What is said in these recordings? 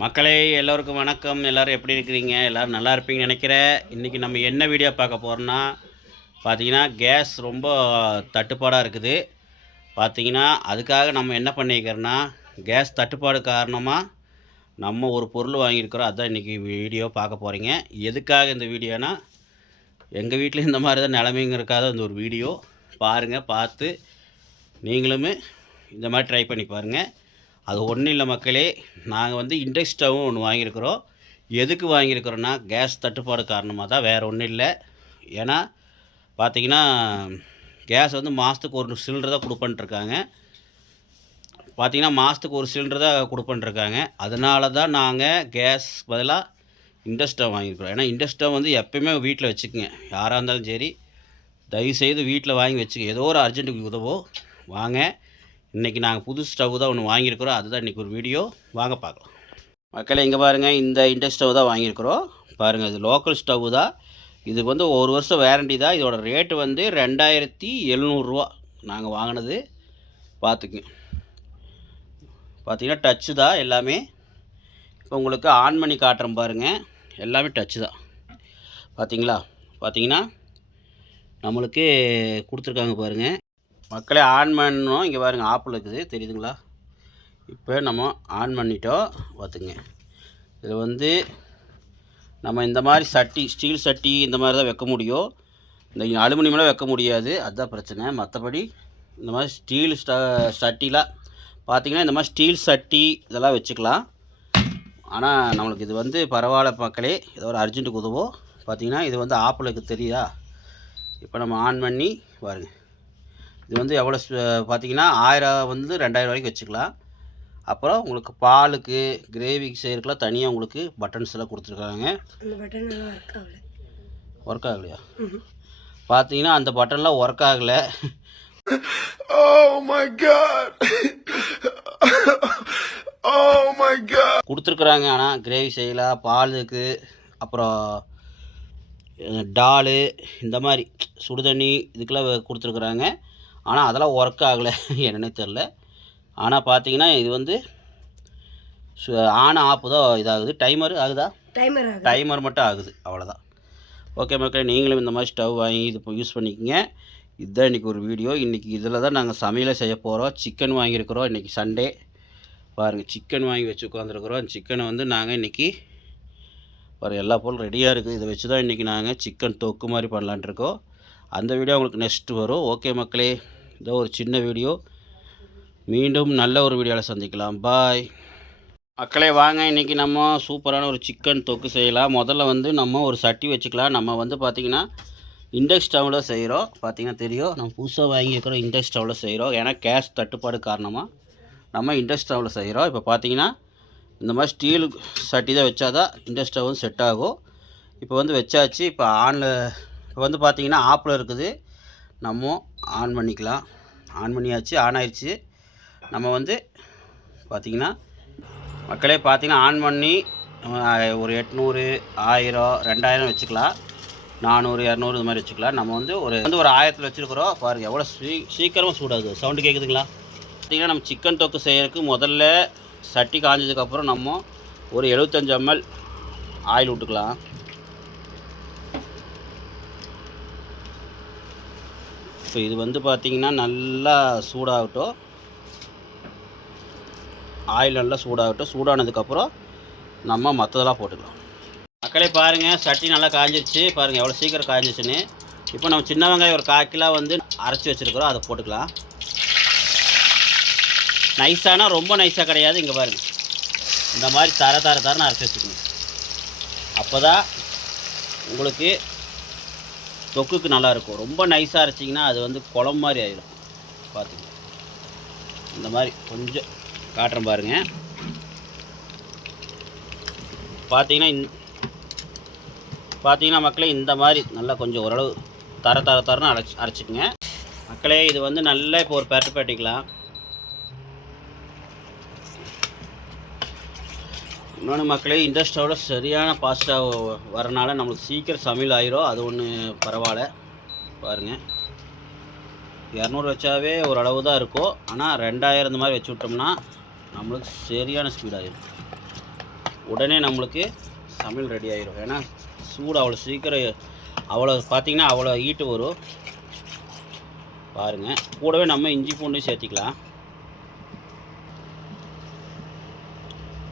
மக்களே எல்லோருக்கும் வணக்கம். எல்லோரும் எப்படி இருக்கிறீங்க? எல்லோரும் நல்லா இருப்பீங்கன்னு நினைக்கிறேன். இன்றைக்கி நம்ம என்ன வீடியோ பார்க்க போகிறோன்னா பார்த்தீங்கன்னா, கேஸ் ரொம்ப தட்டுப்பாடாக இருக்குது. பார்த்தீங்கன்னா அதுக்காக நம்ம என்ன பண்ணிக்கிறோன்னா, கேஸ் தட்டுப்பாடு காரணமாக நம்ம ஒரு பொருள் வாங்கியிருக்கிறோம். அதுதான் இன்றைக்கி வீடியோ பார்க்க போகிறீங்க. எதுக்காக இந்த வீடியோனா, எங்கள் வீட்டில் இந்த மாதிரி தான் நிலைமைங்கிறக்காக இந்த ஒரு வீடியோ பாருங்கள். பார்த்து நீங்களுமே இந்த மாதிரி ட்ரை பண்ணி பாருங்கள். அது ஒன்றும் இல்லை மக்களே, நாங்கள் வந்து இண்டக்ஷன் ஸ்டவ்வும் ஒன்று வாங்கியிருக்கிறோம். எதுக்கு வாங்கியிருக்கிறோன்னா, கேஸ் தட்டுப்பாடு காரணமாக தான், வேறு ஒன்றும் இல்லை. ஏன்னா பார்த்தீங்கன்னா, கேஸ் வந்து மாதத்துக்கு ஒரு சிலிண்டர் தான் கொடுப்பன்ட்ருக்காங்க. பார்த்தீங்கன்னா மாதத்துக்கு ஒரு சிலிண்டர் தான் கொடுப்பன்ட்ருக்காங்க. அதனால தான் நாங்கள் கேஸ் பதிலாக இண்டக்ஷன் ஸ்டவ் வாங்கியிருக்கிறோம். ஏன்னா இண்டக்ஷன் ஸ்டவ் வந்து எப்போயுமே வீட்டில் வச்சுக்கோங்க. யாராக இருந்தாலும் சரி, தயவுசெய்து வீட்டில் வாங்கி வச்சுக்க. ஏதோ ஒரு அர்ஜென்ட்டுக்கு உதவோ வாங்க. இன்றைக்கி நாங்கள் புது ஸ்டவ் தான் ஒன்று வாங்கியிருக்கிறோம். அதுதான் இன்றைக்கி ஒரு வீடியோ, வாங்க பார்க்கலாம். மக்களே இங்கே பாருங்கள், இந்த இண்டக்ஷன் ஸ்டவ் தான் வாங்கியிருக்கிறோம். பாருங்கள், இது லோக்கல் ஸ்டவ் தான். இதுக்கு வந்து 1 வருஷம் வேரண்டி தான். இதோட ரேட்டு வந்து 2700 நாங்கள் வாங்கினது. பார்த்துக்குங்க. பார்த்தீங்கன்னா டச்சு தான் எல்லாமே. இப்போ உங்களுக்கு ஆன் பண்ணி காட்டுறேன் பாருங்கள். எல்லாமே டச்சு தான். பார்த்தீங்கன்னா நம்மளுக்கு கொடுத்துருக்காங்க பாருங்கள். மக்களே ஆன் பண்ணோம். இங்கே பாருங்கள், ஆப்பில் இருக்குது, தெரியுதுங்களா? இப்போ நம்ம ஆன் பண்ணிட்டோம். பார்த்துங்க, இது வந்து நம்ம இந்த மாதிரி சட்டி, ஸ்டீல் சட்டி இந்த மாதிரி தான் வைக்க முடியும். இந்த அலுமினியமெலாம் வைக்க முடியாது. அதுதான் பிரச்சனை. மற்றபடி இந்த மாதிரி ஸ்டீல் சட்டிலாம் பார்த்திங்கன்னா, இந்த மாதிரி ஸ்டீல் சட்டி இதெல்லாம் வச்சுக்கலாம். ஆனால் நம்மளுக்கு இது வந்து பரவாயில்ல மக்களே, ஏதோ ஒரு அர்ஜென்ட்டுக்கு உதவும். பார்த்திங்கன்னா இது வந்து ஆப்பில் இருக்குது, தெரியுதா? இப்போ நம்ம ஆன் பண்ணி பாருங்கள். இது வந்து எவ்வளோ பார்த்தீங்கன்னா 1000 வந்து 2000 வரைக்கும் வச்சுக்கலாம். அப்புறம் உங்களுக்கு பாலுக்கு, கிரேவிக்கு செய்கிறதுக்குலாம் தனியாக உங்களுக்கு பட்டன்ஸ் எல்லாம் கொடுத்துருக்காங்க. ஒர்க் ஆகலையா? பார்த்தீங்கன்னா அந்த பட்டன்லாம் ஒர்க் ஆகலை. கொடுத்துருக்குறாங்க. ஆனால் கிரேவி செய்யலாம், பாலுக்கு, அப்புறம் டாலு, இந்த மாதிரி சுடுதண்ணி இதுக்கெல்லாம் கொடுத்துருக்குறாங்க. ஆனால் அதெல்லாம் ஒர்க் ஆகலை, என்னன்னே தெரில. ஆனால் பார்த்தீங்கன்னா இது வந்து ஆன் ஆஃப் தான் இதாகுது. டைமர் ஆகுதா? டைமர் மட்டும் ஆகுது, அவ்வளோதான். ஓகே மக்களே, நீங்களும் இந்த மாதிரி ஸ்டவ் வாங்கி இது இப்போ யூஸ் பண்ணிக்கோங்க. இதுதான் இன்றைக்கி ஒரு வீடியோ. இன்றைக்கி இதில் தான் நாங்கள் சமையலை செய்ய போகிறோம். சிக்கன் வாங்கியிருக்கிறோம். இன்றைக்கி சண்டே. பாருங்கள், சிக்கன் வாங்கி வச்சு உட்காந்துருக்குறோம். சிக்கனை வந்து நாங்கள் இன்றைக்கி எல்லா பொருளும் ரெடியாக இருக்குது. இதை வச்சு தான் இன்றைக்கி நாங்கள் சிக்கன் தொக்கு மாதிரி பண்ணலான்ட்ருக்கோம். அந்த வீடியோ உங்களுக்கு நெக்ஸ்ட்டு வரும். ஓகே மக்களே, இதோ ஒரு சின்ன வீடியோ. மீண்டும் நல்ல ஒரு வீடியோவில் சந்திக்கலாம். பாய் மக்களே. வாங்க, இன்றைக்கி நம்ம சூப்பரான ஒரு சிக்கன் தொக்கு செய்யலாம். முதல்ல வந்து நம்ம ஒரு சட்டி வச்சுக்கலாம். நம்ம வந்து பார்த்திங்கன்னா இண்டக்ஷன் ஸ்டவ்வில் செய்கிறோம். பார்த்திங்கன்னா தெரியும், நம்ம புதுசாக வாங்கியிருக்கிறோம் இண்டக்ஷன் ஸ்டவ்வில் செய்கிறோம். ஏன்னா கேஸ் தட்டுப்பாடு காரணமாக நம்ம இண்டக்ஷன் ஸ்டவ்வில் செய்கிறோம். இப்போ பார்த்திங்கன்னா இந்த மாதிரி ஸ்டீல் சட்டி தான் வச்சா தான் இண்டக்ஷன் ஸ்டவ் வந்து செட் ஆகும். இப்போ வந்து வச்சாச்சு. இப்போ இப்போ வந்து பார்த்திங்கன்னா ஆப்பில் இருக்குது. நம்ம ஆன் பண்ணிக்கலாம். ஆன் பண்ணியாச்சு, ஆன் ஆயிடுச்சு. நம்ம வந்து பார்த்திங்கன்னா மக்களே, பார்த்திங்கன்னா ஆன் பண்ணி ஒரு 800, 1000, 2000 வச்சுக்கலாம். 400, 200 இது மாதிரி வச்சுக்கலாம். நம்ம வந்து ஒரு 1000 வச்சுருக்குறோம். பாருங்கள் எவ்வளோ சீக்கிரமாக சூடாகுது. சவுண்டு கேட்குதுங்களா? பார்த்திங்கன்னா நம்ம சிக்கன் தொக்கு செய்கிறதுக்கு முதல்ல சட்டி காஞ்சதுக்கப்புறம் நம்ம ஒரு 75 ml ஆயில் விட்டுக்கலாம். இப்போ இது வந்து பார்த்திங்கன்னா நல்லா சூடாகட்டும். ஆயில் நல்லா சூடாகட்டும். சூடானதுக்கப்புறம் நம்ம மற்றதெல்லாம் போட்டுக்கலாம். மக்களே பாருங்கள், சட்டி நல்லா காஞ்சிருச்சு. பாருங்கள் எவ்வளோ சீக்கிரம் காஞ்சிச்சுன்னு. இப்போ நம்ம சின்ன வெங்காயம் ஒரு 1/4 கிலோ வந்து அரைச்சி வச்சுருக்குறோம். அதை போட்டுக்கலாம். நைஸானா ரொம்ப நைஸாக கிடையாது. இங்கே பாருங்கள், இந்த மாதிரி தரன்னு அரைச்சி வச்சுக்கணும். அப்போ தான் உங்களுக்கு தொக்குக்கு நல்லாயிருக்கும். ரொம்ப நைஸாக அரைச்சிங்கன்னா அது வந்து குழம்பு மாதிரி ஆகிடும். பார்த்துங்க, இந்த மாதிரி கொஞ்சம் காட்டுறேன் பாருங்கள். பார்த்தீங்கன்னா மக்களே, இந்த மாதிரி நல்லா கொஞ்சம் ஓரளவு தரன்னு அரைச்சிக்கங்க மக்களே. இது வந்து நல்லா இப்போ ஒரு பேட்டிக்கலாம். இன்னொன்று மக்களே, இண்டக்ஷன் ஸ்டவ்வில் சரியான ஃபாஸ்ட்டாக வரனால நம்மளுக்கு சீக்கிரம் சமையல் ஆயிரும். அது ஒன்று பரவாயில்ல. பாருங்கள், 200 வச்சாவே ஒரு அளவு தான் இருக்கும். ஆனால் 2000 இந்த மாதிரி வச்சு விட்டோம்னா நம்மளுக்கு சரியான ஸ்பீட் ஆகிடும். உடனே நம்மளுக்கு சமையல் ரெடி ஆகிடும். ஏன்னா சூடு அவ்வளோ சீக்கிரம் அவ்வளோ பார்த்திங்கன்னா அவ்வளோ ஹீட்டு வரும் பாருங்கள். கூடவே நம்ம இஞ்சி பூண்டு சேர்த்திக்கலாம்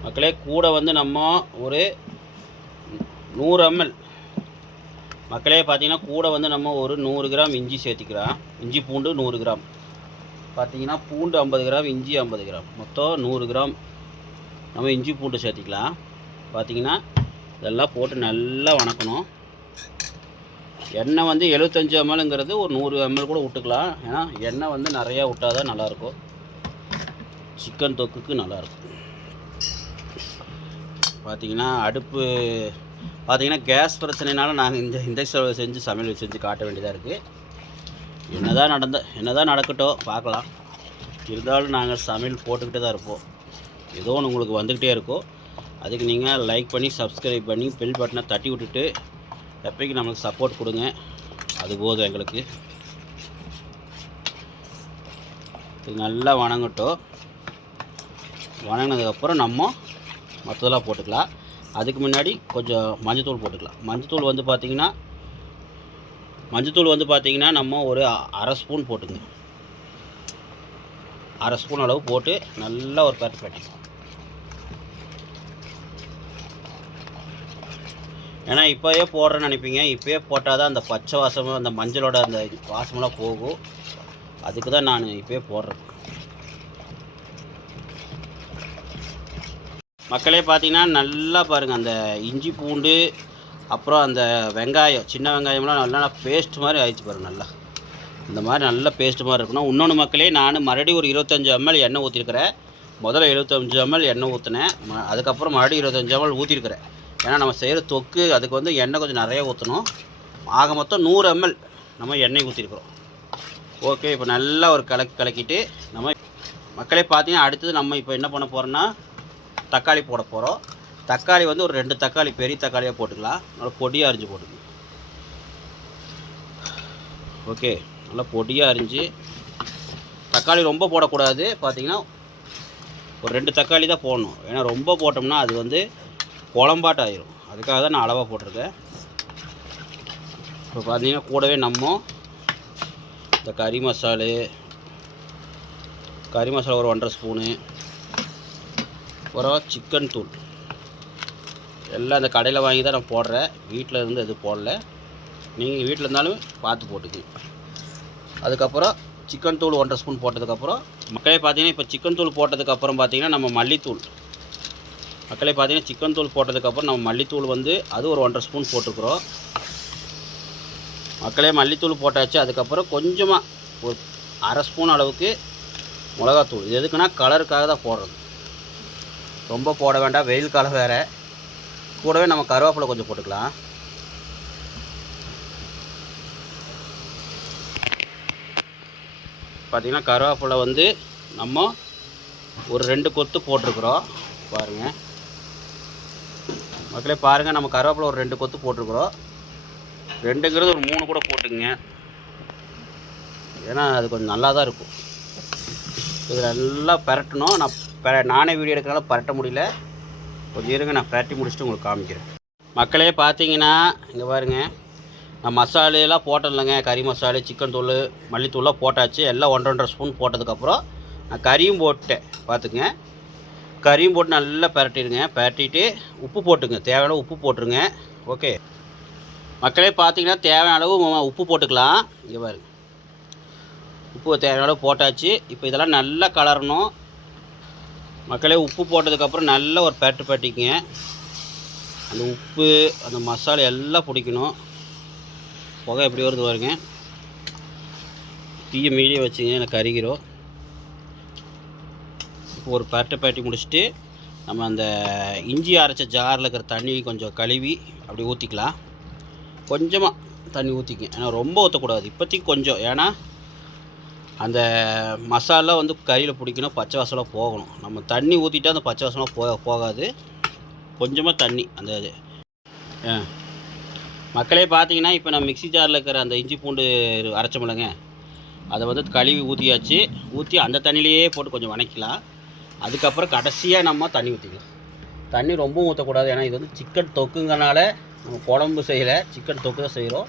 மக்களே. கூட வந்து நம்ம ஒரு 100 ml மக்களே பார்த்திங்கன்னா கூட வந்து நம்ம ஒரு 100 கிராம் இஞ்சி சேர்த்திக்கிறோம். இஞ்சி பூண்டு 100 கிராம் பார்த்திங்கன்னா பூண்டு 50 கிராம், இஞ்சி 50 கிராம், மொத்தம் 100 கிராம் நம்ம இஞ்சி பூண்டு சேர்த்திக்கலாம். பார்த்திங்கன்னா இதெல்லாம் போட்டு நல்லா வணக்கணும். எண்ணெய் வந்து 75 mlங்கிறது ஒரு 100 ml கூட விட்டுக்கலாம். ஏன்னா எண்ணெய் வந்து நிறையா விட்டால் தான் நல்லாயிருக்கும், சிக்கன் தொக்குக்கு நல்லாயிருக்கும். பார்த்திங்கன்னா அடுப்பு பார்த்திங்கன்னா கேஸ் பிரச்சனைனால நாங்கள் இந்த இண்டக்ஷனில் செஞ்சு சமையல் செஞ்சு காட்ட வேண்டியதாக இருக்குது. என்ன தான் நடக்கட்டும் பார்க்கலாம். இருந்தாலும் நாங்கள் சமையல் போட்டுக்கிட்டே தான் இருப்போம். ஏதோ ஒன்று உங்களுக்கு வந்துக்கிட்டே இருக்கும். அதுக்கு நீங்கள் லைக் பண்ணி சப்ஸ்கிரைப் பண்ணி பெல் பட்டனை தட்டி விட்டுட்டு எப்போக்கு நம்மளுக்கு சப்போர்ட் கொடுங்க. அது போதும் எங்களுக்கு. இது நல்லா வணங்கட்டும். வணங்கினதுக்கப்புறம் நம்ம மற்றதெல்லாம் போட்டுக்கலாம். அதுக்கு முன்னாடி கொஞ்சம் மஞ்சத்தூள் போட்டுக்கலாம். மஞ்சத்தூள் வந்து பார்த்திங்கன்னா நம்ம ஒரு 1/2 ஸ்பூன் போட்டுங்க. 1/2 ஸ்பூன் அளவு போட்டு நல்லா ஒரு பரட்டி. ஏன்னா இப்போயே போடுறேன்னு நினைப்பீங்க. இப்போயே போட்டால் தான் அந்த பச்சை வாசமும் அந்த மஞ்சளோட அந்த வாசமெல்லாம் போகும். அதுக்கு தான் நான் இப்போயே போடுறேன். மக்களே பார்த்திங்கன்னா நல்லா பாருங்கள், அந்த இஞ்சி பூண்டு அப்புறம் அந்த வெங்காயம், சின்ன வெங்காயம்லாம் நல்லா பேஸ்ட் மாதிரி ஆயிடுச்சு பாருங்கள். நல்லா இந்த மாதிரி நல்லா பேஸ்ட் மாதிரி இருக்கணும். இன்னொன்று மக்களே, நான் மறுபடியும் ஒரு 25 ml எண்ணெய் ஊற்றிருக்கிறேன். முதல்ல 75 ml எண்ணெய் ஊற்றினேன். அதுக்கப்புறம் மறுபடியும் 25 ml ஊற்றிருக்கிறேன். ஏன்னா நம்ம செய்கிற தொக்கு அதுக்கு வந்து எண்ணெய் கொஞ்சம் நிறைய ஊற்றணும். ஆக மொத்தம் 100 ml நம்ம எண்ணெய் ஊற்றிருக்கிறோம். ஓகே, இப்போ நல்லா ஒரு கலக்கிட்டு நம்ம மக்களே பார்த்திங்கன்னா அடுத்தது நம்ம இப்போ என்ன பண்ண போகிறோன்னா தக்காளி போட போகிறோம். தக்காளி வந்து ஒரு 2 தக்காளி பெரிய தக்காளியாக போட்டுக்கலாம். நல்லா பொடியாக அரிஞ்சு போட்டுக்கலாம். ஓகே, நல்லா பொடியாக அரிஞ்சு. தக்காளி ரொம்ப போடக்கூடாது. பார்த்திங்கன்னா ஒரு 2 தக்காளி தான் போடணும். ஏன்னா ரொம்ப போட்டோம்னா அது வந்து குழம்பாட்டம் ஆயிரும். அதுக்காக தான் நான் அளவாக போட்டிருக்கேன். இப்போ பார்த்திங்கன்னா கூடவே நம்ம இந்த கறி மசாலா ஒரு 1.5 ஸ்பூனு, அப்புறம் சிக்கன் தூள் எல்லாம் அந்த கடையில் வாங்கி தான் நான் போடுறேன். வீட்டில் இருந்து எதுவும் போடல. நீங்கள் வீட்டில் இருந்தாலும் பார்த்து போட்டுக்கு. அதுக்கப்புறம் சிக்கன் தூள் 1.5 ஸ்பூன் போட்டதுக்கப்புறம் மக்களே பார்த்திங்கன்னா இப்போ சிக்கன் தூள் போட்டதுக்கப்புறம் பார்த்திங்கன்னா நம்ம மல்லித்தூள் மக்களே பார்த்திங்கன்னா சிக்கன் தூள் போட்டதுக்கப்புறம் நம்ம மல்லித்தூள் வந்து அது ஒரு 1.5 ஸ்பூன் போட்டுக்கிறோம். மக்களே மல்லித்தூள் போட்டாச்சு. அதுக்கப்புறம் கொஞ்சமாக ஒரு 1/2 ஸ்பூன் அளவுக்கு மிளகாத்தூள். இது எதுக்குன்னா கலருக்காக தான் போடுறது. ரொம்ப போட வேண்டாம், வெயில் காலம் வேறு. கூடவே நம்ம கருவேப்பிலை கொஞ்சம் போட்டுக்கலாம். பார்த்திங்கன்னா கருவேப்பிலை வந்து நம்ம ஒரு 2 கொத்து போட்டிருக்குறோம். பாருங்கள் மக்களே, பாருங்கள் நம்ம கருவேப்பிலை ஒரு 2 கொத்து போட்டிருக்குறோம். 2ங்கிறது ஒரு 3 கூட போட்டுங்க. ஏன்னா அது கொஞ்சம் நல்லா தான் இருக்கும். இது நல்லா பரட்டணும். நானே வீடியோ எடுக்கிறனால பரட்ட முடியல. கொஞ்சம் இருங்க, நான் பரட்டி முடிச்சுட்டு உங்களுக்கு காமிக்கிறேன். மக்களே பார்த்தீங்கன்னா இங்கே பாருங்கள், நான் மசாலையெல்லாம் போட்டேன்லங்க. கறி மசாலா, சிக்கன் தூள், மல்லித்தூள்லாம் போட்டாச்சு. எல்லாம் 1.5 ஸ்பூன் போட்டதுக்கப்புறம் நான் கறியும் போட்டேன். பார்த்துங்க, கறியும் போட்டு நல்லா பரட்டிடுங்க. பரட்டிட்டு உப்பு போட்டுங்க, தேவையான உப்பு போட்டுருங்க. ஓகே மக்களே, பார்த்தீங்கன்னா தேவையான அளவு உப்பு போட்டுக்கலாம். இங்கே பாருங்க, உப்பு தேவையான அளவு போட்டாச்சு. இப்போ இதெல்லாம் நல்லா கலரணும் மக்களே. உப்பு போட்டதுக்கப்புறம் நல்ல ஒரு பரட்டிக்குங்க. அந்த உப்பு அந்த மசாலா எல்லாம் பிடிக்கணும். புகை எப்படி வருது பாருங்க. தீயை மீடியம் வச்சுங்க, எனக்கு கருகிறோம். இப்போ ஒரு பரட்டி முடிச்சுட்டு நம்ம அந்த இஞ்சி அரைச்ச ஜாரில் இருக்கிற தண்ணி கொஞ்சம் கழுவி அப்படி ஊற்றிக்கலாம். கொஞ்சமாக தண்ணி ஊற்றிக்கங்க, ஏன்னா ரொம்ப ஊற்றக்கூடாது இப்போதைக்கு கொஞ்சம். ஏன்னா அந்த மசாலா வந்து கறியில் பிடிக்கணும், பச்சை வாசலாம் போகணும். நம்ம தண்ணி ஊற்றிட்டா அந்த பச்சை வாசலாம் போகாது. கொஞ்சமாக தண்ணி அந்த இது. மக்களே பார்த்தீங்கன்னா இப்போ நான் மிக்ஸி ஜாரில் இருக்கிற அந்த இஞ்சி பூண்டு அரைச்சோம்லங்க, அதை வந்து கழுவி ஊற்றியாச்சு. ஊற்றி அந்த தண்ணியிலையே போட்டு கொஞ்சம் வணக்கலாம். அதுக்கப்புறம் கடைசியாக நம்ம தண்ணி ஊற்றிக்கலாம். தண்ணி ரொம்பவும் ஊற்றக்கூடாது. ஏன்னா இது வந்து சிக்கன் தொக்குங்கனால நம்ம குழம்பு செய்யலை, சிக்கன் தொக்கு தான் செய்கிறோம்.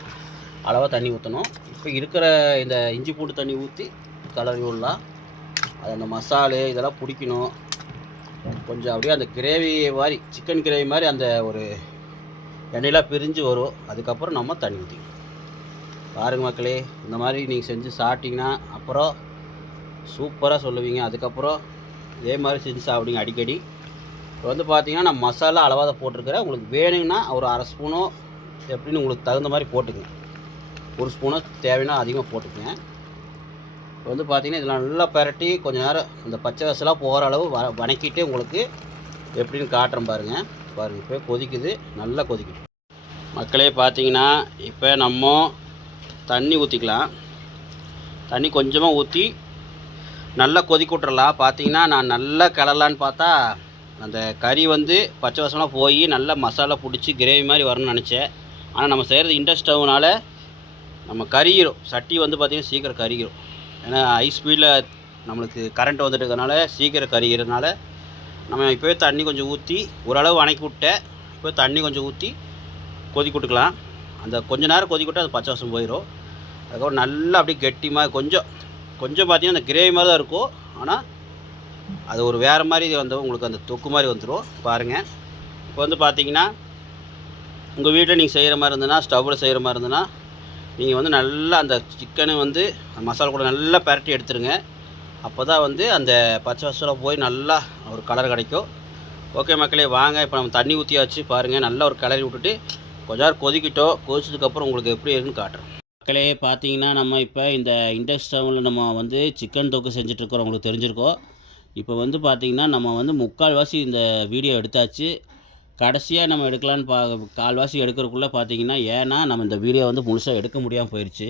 அளவாக தண்ணி ஊற்றணும். இப்போ இருக்கிற இந்த இஞ்சி பூண்டு தண்ணி ஊற்றி கலரி விடலாம். அது அந்த மசாலு இதெல்லாம் பிடிக்கணும். கொஞ்சம் அப்படியே அந்த கிரேவி மாதிரி, சிக்கன் கிரேவி மாதிரி அந்த ஒரு எண்ணெயெலாம் பிரிஞ்சு வரும். அதுக்கப்புறம் நம்ம தண்ணி ஊற்றிக்கணும். பாருங்கள் மக்களே, இந்த மாதிரி நீங்கள் செஞ்சு சாப்பிட்டிங்கன்னா அப்புறம் சூப்பராக சொல்லுவீங்க. அதுக்கப்புறம் இதே மாதிரி செஞ்சு சாப்பிடுங்க அடிக்கடி. இப்போ வந்து பார்த்தீங்கன்னா நான் மசாலா அளவாக தான் போட்டிருக்கிறேன். உங்களுக்கு வேணுங்கன்னா ஒரு அரை ஸ்பூனோ எப்படின்னு உங்களுக்கு தகுந்த மாதிரி போட்டுக்குங்க. ஒரு ஸ்பூனோ தேவைன்னா அதிகமாக போட்டுக்குங்க. இப்போ வந்து பார்த்தீங்கன்னா இதில் நல்லா பரட்டி கொஞ்சம் நேரம் இந்த பச்சை வசலாக போகிற அளவு வணக்கிட்டு உங்களுக்கு எப்படின்னு காட்டுறேன் பாருங்கள். இப்போ கொதிக்குது, நல்லா கொதிக்குது மக்களே. பார்த்தீங்கன்னா இப்போ நம்ம தண்ணி ஊற்றிக்கலாம். தண்ணி கொஞ்சமாக ஊற்றி நல்லா கொதிக்க விட்றலாம். பார்த்தீங்கன்னா நான் நல்லா கிளறலான்னு பார்த்தா அந்த கறி வந்து பச்சை வாசமாக போய் நல்லா மசாலா பிடிச்சி கிரேவி மாதிரி வரணும்னு நினச்சேன். ஆனால் நம்ம செய்கிறது இண்டக்ஷன் ஸ்டவ்னால நம்ம கறிகிறோம். சட்டி வந்து பார்த்திங்கன்னா சீக்கிரம் கறிகிறோம். ஏன்னா ஹை ஸ்பீடில் நம்மளுக்கு கரண்ட் வந்துட்டு இருக்கிறதுனால சீக்கிரம் கறிகிறதுனால நம்ம இப்போவே தண்ணி கொஞ்சம் ஊற்றி ஓரளவு வணக்கி விட்டேன். இப்போ தண்ணி கொஞ்சம் ஊற்றி கொதிக்க விட்டுக்கலாம். அந்த கொஞ்சம் நேரம் கொதிக்க விட்டு அது பச்சை வாசம் போயிடும். அதுக்கப்புறம் நல்லா அப்படியே கெட்டிமாக கொஞ்சம் பார்த்திங்கன்னா அந்த கிரேவி மாதிரி தான் இருக்கும். ஆனால் அது ஒரு வேறு மாதிரி வந்து உங்களுக்கு அந்த தொக்கு மாதிரி வந்துடும் பாருங்கள். இப்போ வந்து பார்த்திங்கன்னா உங்கள் வீட்டில் நீங்கள் செய்கிற மாதிரி இருந்ததுன்னா, ஸ்டவ்வில் செய்கிற மாதிரி இருந்ததுன்னா நீங்கள் வந்து நல்லா அந்த சிக்கனை வந்து மசாலா கூட நல்லா பரட்டி எடுத்துருங்க. அப்போ தான் வந்து அந்த பச்சை வாசம் போய் நல்லா ஒரு கலர் கிடைக்கும். ஓகே மக்களே, வாங்க இப்போ நம்ம தண்ணி ஊற்றியாச்சு. பாருங்கள், நல்லா ஒரு கலரி விட்டுட்டு கொஞ்ச நேரம் கொதிக்கிட்டோம். கொதிச்சதுக்கப்புறம் உங்களுக்கு எப்படி இருக்குன்னு காட்டுறேன் மக்களே. பார்த்தீங்கன்னா நம்ம இப்போ இந்த இண்டக்ஷன் ஸ்டவ்வில் நம்ம வந்து சிக்கன் தொக்கு செஞ்சிட்ருக்கோம். உங்களுக்கு தெரிஞ்சிருக்கோம். இப்போ வந்து பார்த்திங்கன்னா நம்ம வந்து முக்கால்வாசி இந்த வீடியோ எடுத்தாச்சு. கடைசியாக நம்ம எடுக்கலான்னு கால்வாசி எடுக்கிறதுக்குள்ளே பார்த்திங்கன்னா, ஏன்னா நம்ம இந்த வீடியோ வந்து முழுசாக எடுக்க முடியாமல் போயிடுச்சு.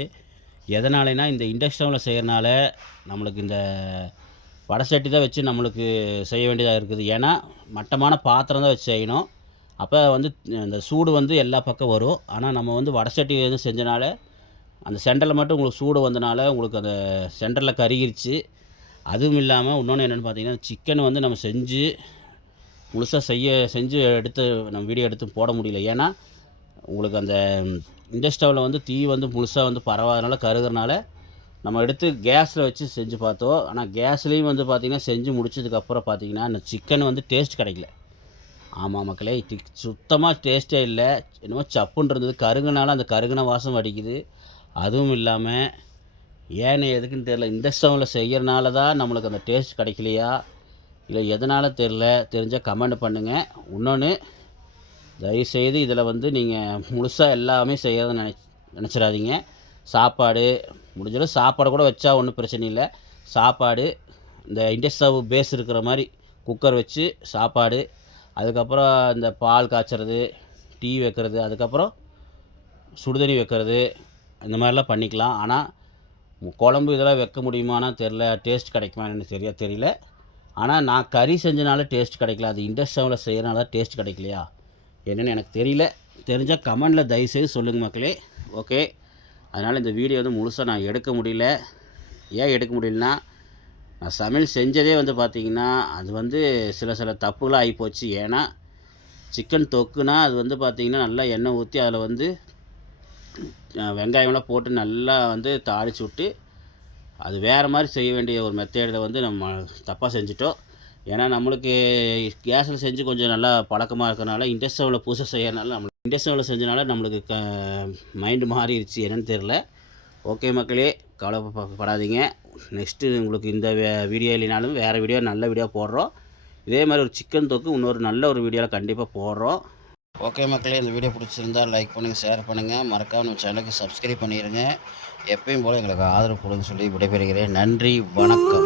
எதனாலனா இந்த இண்டக்ஷன் ஸ்டவ்வில் செய்கிறனால நம்மளுக்கு இந்த வடசட்டி தான் வச்சு நம்மளுக்கு செய்ய வேண்டியதாக இருக்குது. ஏன்னா மட்டமான பாத்திரம் தான் வச்சு செய்யணும். அப்போ வந்து அந்த சூடு வந்து எல்லா பக்கம் வரும். ஆனால் நம்ம வந்து வடசட்டி வந்து செஞ்சனால அந்த சென்டரில் மட்டும் உங்களுக்கு சூடு வந்தனால உங்களுக்கு அந்த சென்டரில் கருகிருச்சு. அதுவும் இல்லாமல் இன்னொன்று என்னென்னு பார்த்தீங்கன்னா, சிக்கன் வந்து நம்ம முழுசாக செஞ்சு எடுத்து நம்ம வீடியோ எடுத்து போட முடியல. ஏன்னா உங்களுக்கு அந்த இண்டக்ஷன் ஸ்டவ்வில் வந்து தீ வந்து முழுசாக வந்து பரவாதனால கருகிறனால நம்ம எடுத்து கேஸில் வச்சு செஞ்சு பார்த்தோம். ஆனால் கேஸ்லேயும் வந்து பார்த்திங்கன்னா செஞ்சு முடிச்சதுக்கப்புறம் பார்த்திங்கன்னா அந்த சிக்கன் வந்து டேஸ்ட் கிடைக்கல. ஆமாம் மக்களே, சுத்தமாக டேஸ்ட்டே இல்லை. என்னமோ சப்புன்னு இருந்தது. கருகுனால அந்த கருகுன வாசம் வடிக்குது. அதுவும் இல்லாமல் ஏன்னு எதுக்குன்னு தெரில. இந்த ஸ்டவ்வில் செய்கிறனால தான் நம்மளுக்கு அந்த டேஸ்ட் கிடைக்கலையா இல்லை எதனால் தெரிஞ்சால் கமெண்ட் பண்ணுங்கள். இன்னொன்று, தயவுசெய்து இதில் வந்து நீங்கள் முழுசாக எல்லாமே செய்கிறத நினச்சிடாதீங்க. சாப்பாடு முடிஞ்சளவு சாப்பாடு கூட வச்சா ஒன்றும் பிரச்சனை இல்லை. சாப்பாடு இந்த இண்டக்ஷன் ஸ்டவ் பேஸ் இருக்கிற மாதிரி குக்கர் வச்சு சாப்பாடு, அதுக்கப்புறம் இந்த பால் காய்ச்சறது, டீ வைக்கிறது, அதுக்கப்புறம் சுடுதண்ணி வைக்கிறது, இந்த மாதிரிலாம் பண்ணிக்கலாம். ஆனால் குழம்பு இதெல்லாம் வைக்க முடியுமானா தெரில, டேஸ்ட் கிடைக்குமான்னு தெரியல. ஆனால் நான் கறி செஞ்சனால டேஸ்ட் கிடைக்கல. அது இண்டக்ஷன் ஸ்டவ்வில் செய்கிறனால தான் டேஸ்ட் கிடைக்கலையா என்னென்னு எனக்கு தெரியல. தெரிஞ்சால் கமெண்டில் தயவுசெய்து சொல்லுங்கள் மக்களே. ஓகே, அதனால் இந்த வீடியோ வந்து முழுசாக நான் எடுக்க முடியல. ஏன் எடுக்க முடியலன்னா, நான் சமையல் செஞ்சதே வந்து பார்த்திங்கன்னா அது வந்து சில தப்புகளாக ஆகிப்போச்சு. ஏன்னா சிக்கன் தொக்குனா அது வந்து பார்த்திங்கன்னா நல்லா எண்ணெய் ஊற்றி அதில் வந்து வெங்காயம்லாம் போட்டு நல்லா வந்து தாளித்து விட்டு அது வேறு மாதிரி செய்ய வேண்டிய ஒரு மெத்தேடில் வந்து நம்ம தப்பாக செஞ்சிட்டோம். ஏன்னா நம்மளுக்கு கேஸில் செஞ்சு கொஞ்சம் நல்லா பழக்கமாக இருக்கிறனால இண்டக்ஷன் ஸ்டவ்வில் புதுசாக செய்யறனால இண்டக்ஷன் ஸ்டவ்வில் செஞ்சனால நம்மளுக்கு மைண்டு மாறிடுச்சு, என்னென்னு தெரில. ஓகே மக்களே, கவலைப்படாதீங்க. நெக்ஸ்ட்டு உங்களுக்கு இந்த வீடியோ இல்லைனாலும் வேறு வீடியோ நல்ல வீடியோ போடுறோம். இதே மாதிரி ஒரு சிக்கன் தொக்கு இன்னொரு நல்ல ஒரு வீடியோவில் கண்டிப்பாக போடுறோம். ஓகே மக்களே, இந்த வீடியோ பிடிச்சிருந்தால் லைக் பண்ணுங்கள், ஷேர் பண்ணுங்கள், மறக்காமல் நம்ம சேனலுக்கு சப்ஸ்கிரைப் பண்ணிடுங்க. எப்பயும் போல் எங்களுக்கு ஆதரவு கொடுன்னு சொல்லி விடைபெறுகிறேன். நன்றி, வணக்கம்.